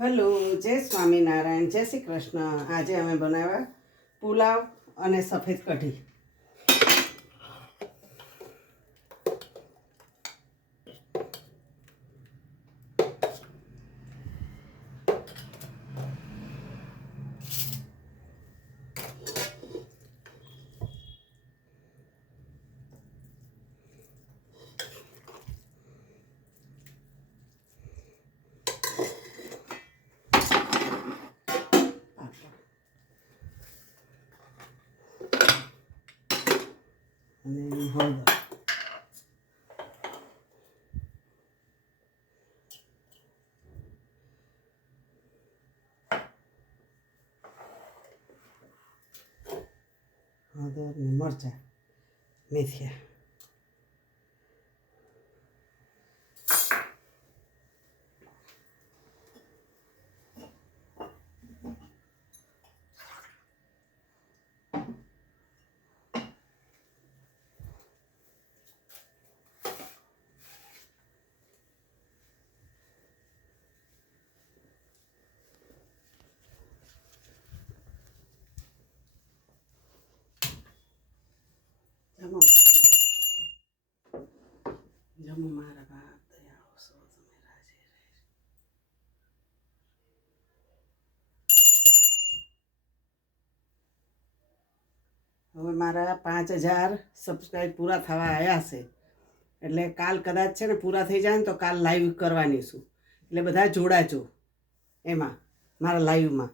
Hello જય સ્વામિનારાયણ જય શ્રી કૃષ્ણ. આજે અમે બનાવ્યા પુલાવ અને સફેદ કઢી. هذا هذا من مرجع ميثيه હવે મારા પાંચ હજાર સબસ્ક્રાઈબ પૂરા થવા આવ્યા છે. એટલે કાલ કદાચ છે ને પૂરા થઈ જાય ને તો કાલ લાઈવ કરવાની છું. એટલે બધા જોડાજો. એમાં, મારા લાઈવમાં